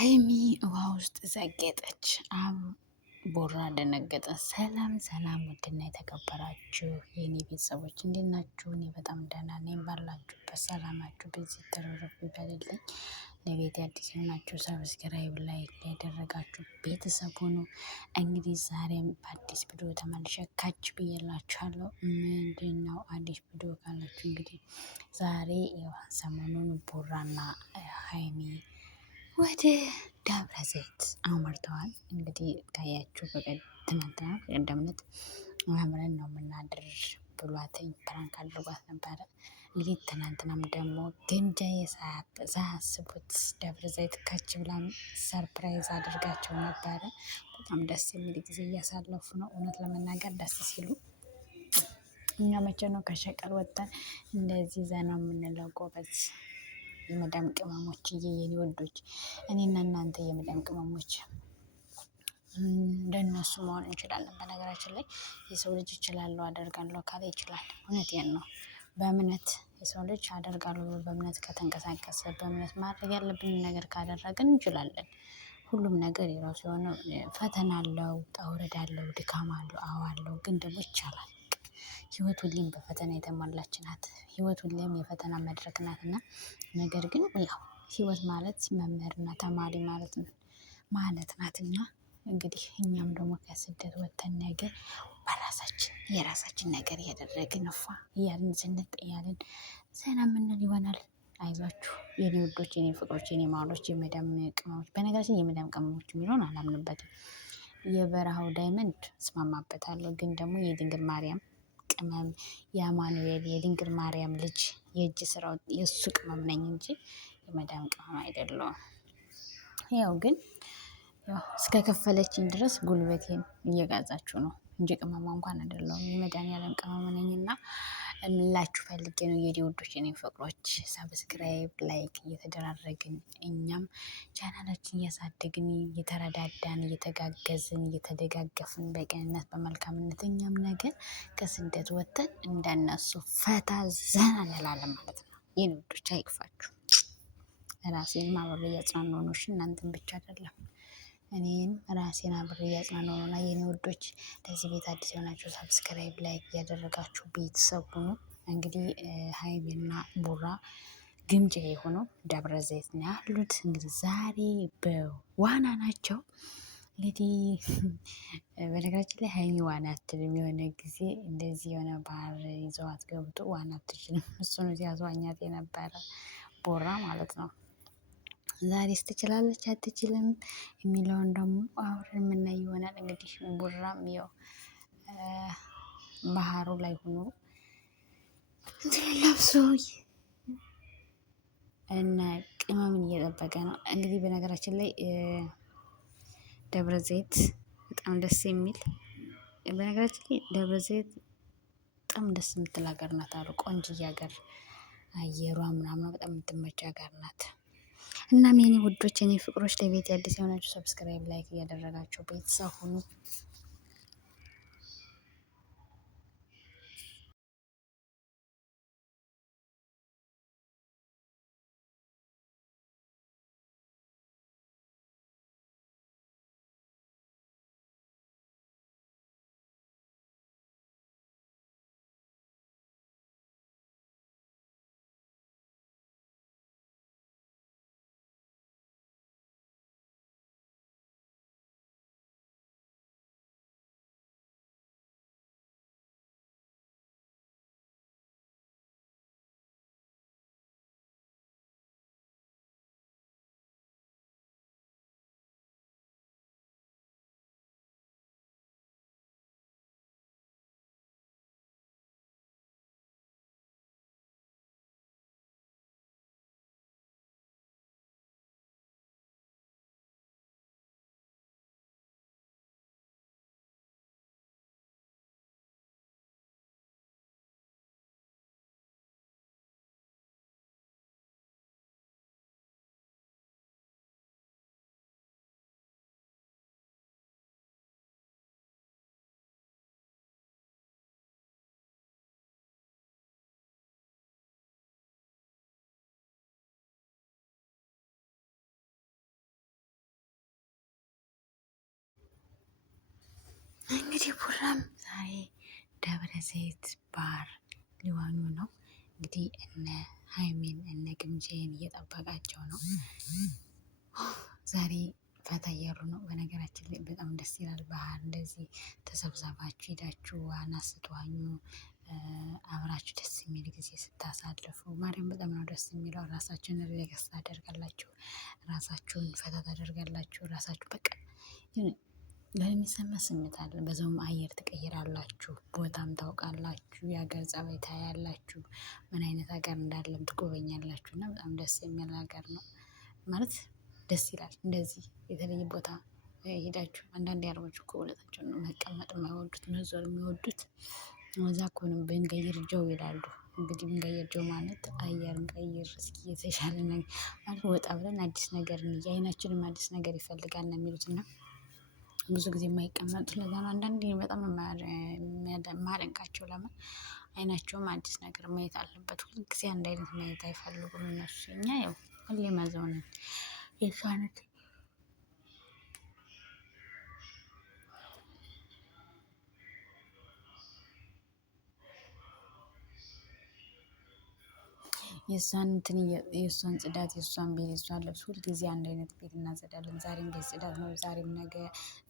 ሀይሚ ውሃ ውስጥ ዘገጠች። ቦራ ደነገጠ። ሰላም ሰላም! ውድና የተከበራችሁ የኔ ቤተሰቦች እንዴት ናችሁ? እኔ በጣም ደህና ነኝ። ባላችሁበት ሰላማችሁ በዚህ ተረረፉ ይበልልኝ። ለቤት አዲስ የሆናችሁ ሰብስክራይብ፣ ላይክ ያደረጋችሁ ቤተሰብ ሁኑ። እንግዲህ ዛሬም በአዲስ ቪዲዮ ተመልሼ ካች ብዬላችኋለሁ። ምንድን ነው አዲስ ቪዲዮ ካላችሁ እንግዲህ ዛሬ ሰሞኑን ቦራና ሀይሚ ወደ ደብረ ዘይት አመርተዋል። እንግዲህ ካያችሁ ትናንትና ቀደምነት አምረን ነው የምናድር ብሏትኝ ፕራንክ አድርጓት ነበረ። እንግዲህ ትናንትናም ደግሞ ግምጃ ሳያስቡት ደብረ ዘይት ካች ብላም ሰርፕራይዝ አድርጋቸው ነበረ። በጣም ደስ የሚል ጊዜ እያሳለፉ ነው። እውነት ለመናገር ደስ ሲሉ እኛ መቼ ነው ከሸቀል ወጥተን እንደዚህ ዘና የምንለው? ጎበዝ የመዳም ቅመሞች የኔ ወዶች፣ እኔና እናንተ የመዳም ቅመሞች እንደነሱ መሆን እንችላለን። በነገራችን ላይ የሰው ልጅ እችላለሁ አደርጋለሁ ካለ ይችላል። እውነቴን ነው። በእምነት የሰው ልጅ አደርጋለሁ በእምነት ከተንቀሳቀሰ፣ በእምነት ማድረግ ያለብንን ነገር ካደረግን እንችላለን። ሁሉም ነገር የራሱ የሆነ ፈተና አለው፣ ውጣ ውረድ አለው፣ ድካም አለው። አዎ አለው፣ ግን ደግሞ ይቻላል። ህይወት ሁሌም በፈተና የተሞላች ናት። ህይወት ሁሌም የፈተና መድረክ ናት እና ነገር ግን ያው ህይወት ማለት መምህርና ተማሪ ማለት ነው ማለት ናትና እንግዲህ እኛም ደግሞ ከስደት ወጥተን ነገር በራሳችን የራሳችን ነገር እያደረግን እያልን ዝንጥ እያልን ዘና የምንል ይሆናል። አይዟችሁ የኔ ውዶች፣ የኔ ፍቅሮች፣ የኔ ማሮች፣ የመዳም ቅመሞች። በነገራችን የመዳም ቅመሞች የሚለውን አላምንበትም። የበረሃው ዳይመንድ እስማማበታለሁ፣ ግን ደግሞ የድንግል ማርያም ቅመም፣ የአማኑኤል የድንግል ማርያም ልጅ የእጅ ስራው የእሱ ቅመም ነኝ እንጂ የመዳም ቅመም አይደለሁም። ያው ግን እስከ ከፈለችኝ ድረስ ጉልበቴን እየጋዛችሁ ነው እንጂ ቅመማ እንኳን አይደለሁም። የመድኃኒዓለም ቅመም ነኝና እምላችሁ ፈልጌ ነው። የኔ ውዶች፣ የኔ ፍቅሮች፣ ሰብስክራይብ ላይክ እየተደራረግን እኛም ቻናላችን እያሳደግን እየተረዳዳን እየተጋገዝን እየተደጋገፍን በቅንነት በመልካምነት እኛም ነገር ከስደት ወጥተን እንዳነሱ ፈታ ዘና እንላለን ማለት ነው። የኔ ውዶች አይክፋችሁ። ራሴን አብሬ እያጽናናሁ ነው። እናንተን ብቻ አይደለም፣ እኔም ራሴን አብሬ እያጽናናሁ ነው። እና የኔ ውዶች፣ ለዚህ ቤት አዲስ የሆናችሁ ሰብስክራይብ ላይክ እያደረጋችሁ ቤተሰብ ሁኑ። እንግዲህ ሀይሚና ቡራ ግምጃ የሆነው ደብረ ዘይት ነው ያሉት። እንግዲህ ዛሬ በዋና ናቸው። እንግዲህ በነገራችን ላይ ሀይሚ ዋና አትልም። የሆነ ጊዜ እንደዚህ የሆነ ባህር ይዘዋት ገብቶ ዋና አትችልም። እሱን ሲያስዋኛት የነበረ ቦራ ማለት ነው። ዛሬስ ትችላለች አትችልም የሚለውን ደግሞ አብረን የምናይ ይሆናል። እንግዲህ ቦራም ያው ባህሩ ላይ ሆኖ ለብሶ እና ቅመምን እየጠበቀ ነው። እንግዲህ በነገራችን ላይ ደብረ ዘይት በጣም ደስ የሚል በነገራችን ላይ ደብረ ዘይት በጣም ደስ የምትል ሀገር ናት አሉ። ቆንጅዬ ሀገር፣ አየሯ ምናምን በጣም የምትመች ሀገር ናት። እናም የኔ ውዶች፣ የኔ ፍቅሮች፣ ለቤት አዲስ የሆናችሁ ሰብስክራይብ ላይክ እያደረጋችሁ ቤተሰብ ሁኑ። እንግዲህ ቡራም ዛሬ ደብረ ዘይት ባህር ሊዋኙ ነው። እንግዲህ እነ ሀይሜን እነ ግምጄን እየጠበቃቸው ነው። ዛሬ ፈታ እያሉ ነው። በነገራችን ላይ በጣም ደስ ይላል። ባህር እንደዚህ ተሰብሰባችሁ ሄዳችሁ ዋና ስትዋኙ አብራችሁ ደስ የሚል ጊዜ ስታሳልፉ ማርያም በጣም ነው ደስ የሚለው። ራሳችሁን ሪላክስ ታደርጋላችሁ፣ ራሳችሁን ፈታ ታደርጋላችሁ። ራሳችሁ በቃ ለሚሰማ ስሜት አለ። በዛውም አየር ትቀይራላችሁ፣ ቦታም ታውቃላችሁ፣ የሀገር ጸባይ ታያላችሁ፣ ምን አይነት ሀገር እንዳለም ትጎበኛላችሁ። እና በጣም ደስ የሚል ሀገር ነው ማለት ደስ ይላል። እንደዚህ የተለየ ቦታ ሄዳችሁ አንዳንድ አረቦች እኮ ሁለታቸው ነው መቀመጥ የማይወዱት መዞር የሚወዱት። እዛ እኮ ነው ብንቀይር ጀው ይላሉ። እንግዲህ ብንቀይር ጀው ማለት አየር እንቀይር እስኪ የተሻለ ነገር ማለት ወጣ ብለን አዲስ ነገር እንይ፣ አይናችንም አዲስ ነገር ይፈልጋል ነው የሚሉት። እና ብዙ ጊዜ የማይቀመጡት ለዛ ነው። አንዳንዴ በጣም የማደንቃቸው ለምን አይናቸውም አዲስ ነገር ማየት አለበት። ሁል ጊዜ አንድ አይነት ማየት አይፈልጉም እነሱ። እኛ ያው ሁሌ መዘው ነን የሱ አይነት የእሷን እንትን የእሷን ጽዳት የእሷን ቤት የእሷን ልብስ ሁልጊዜ አንድ አይነት ቤት እናጸዳለን። ዛሬም ቤት ጽዳት ነው፣ ዛሬም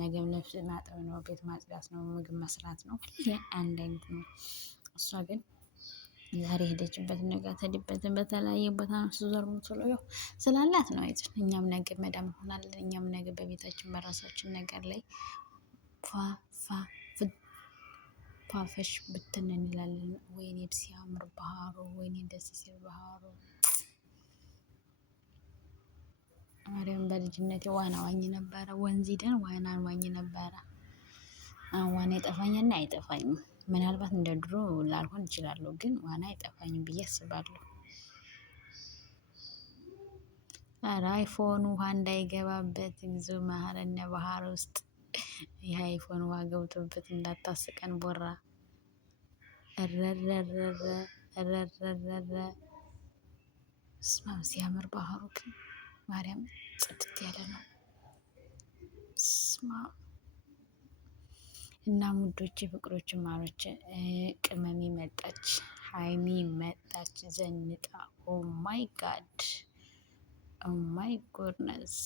ነገም ልብስ ማጠብ ነው፣ ቤት ማጽዳት ነው፣ ምግብ መስራት ነው። ሁሌ አንድ አይነት ነው። እሷ ግን ዛሬ ሄደችበትን ነገር ትሄድበትን በተለያየ ቦታ ነው ስትዞር የምትውለው። ያው ስላላት ነው አይደል? እኛም ነገ መዳም እንሆናለን። እኛም ነገ በቤታችን በራሳችን ነገር ላይ ፋፈሽ ብትን እንላለን። ወይኔ ሲያምር ባህሩ፣ ወይኔ ደስ ሲል ባህሩ። ማርያም በልጅነቴ ዋና ዋኝ ነበረ። ወንዝ ሄደን ዋና ዋኝ ነበረ። ዋና ይጠፋኛልና አይጠፋኝም። ምናልባት እንደ ድሮ ላልሆን እችላለሁ፣ ግን ዋና አይጠፋኝም ብዬ አስባለሁ። ኧረ አይፎን ውሃ እንዳይገባበት ይዞ መሀረነ ባህር ውስጥ የአይፎን ውሃ ገብቶበት እንዳታስቀን ቦራ። እረረረረ እረረረረ ስማም ሲያምር ባህሩ ግን ማርያም ጽድት ያለ ነው። ስማ እና ሙዶቼ ፍቅሮች ማሮች ቅመሜ መጣች፣ ሀይሚ መጣች ዘንጣ። ኦ ማይ ጋድ ኦ ማይ ጎድነስ።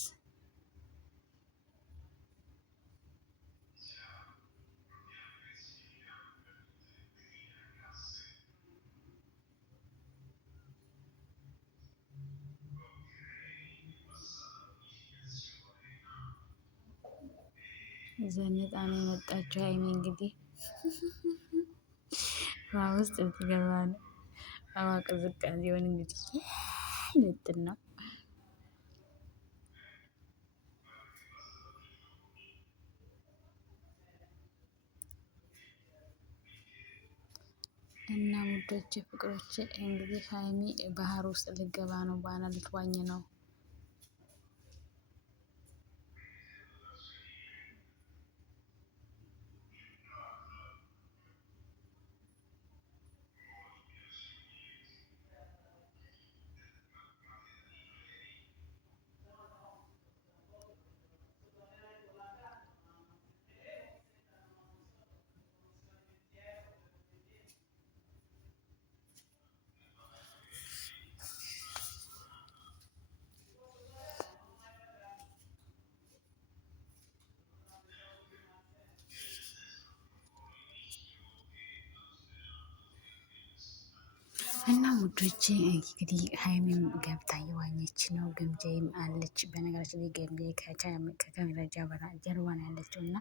ዘንጣ ነው የመጣችው ሀይሚ። እንግዲህ ውሃ ውስጥ ልትገባ ነው። ውሃ ቅዝቃዜውን እንግዲህ ልትል ነው። እና ሙዶች ፍቅሮች እንግዲህ ሀይሚ ባህር ውስጥ ልገባ ነው፣ ባና ልትዋኝ ነው። እና ውዶቼ እንግዲህ ሀይሚም ገብታ እየዋኘች ነው። ግምጄም አለች። በነገራችን ላይ ግምጄ ከካሜራ ጀርባ ነው ያለችው። እና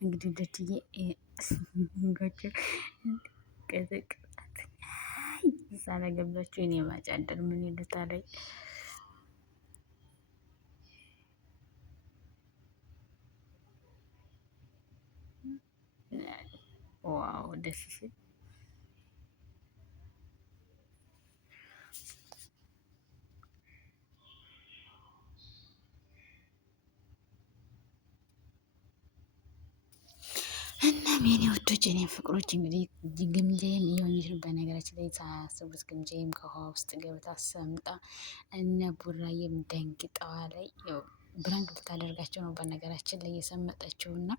እንግዲህ ውዶችዬ ቅጥቅጣት እዛ ላይ ገብዛችሁ እኔ ማጫደር ምን ይሉታል? ዋው ደስ ሲል እናም የኔ ወዶች የኔ ፍቅሮች እንግዲህ ግምጄም እየሆነች ነው። በነገራችን ላይ ሳያስቡት ግምጄም ከውሃ ውስጥ ገብታ ሰምጣ እነ ቡራዬም ደንግጠዋ ላይ ያው ብራንክ ልታደርጋቸው ነው። በነገራችን ላይ የሰመጠችው እና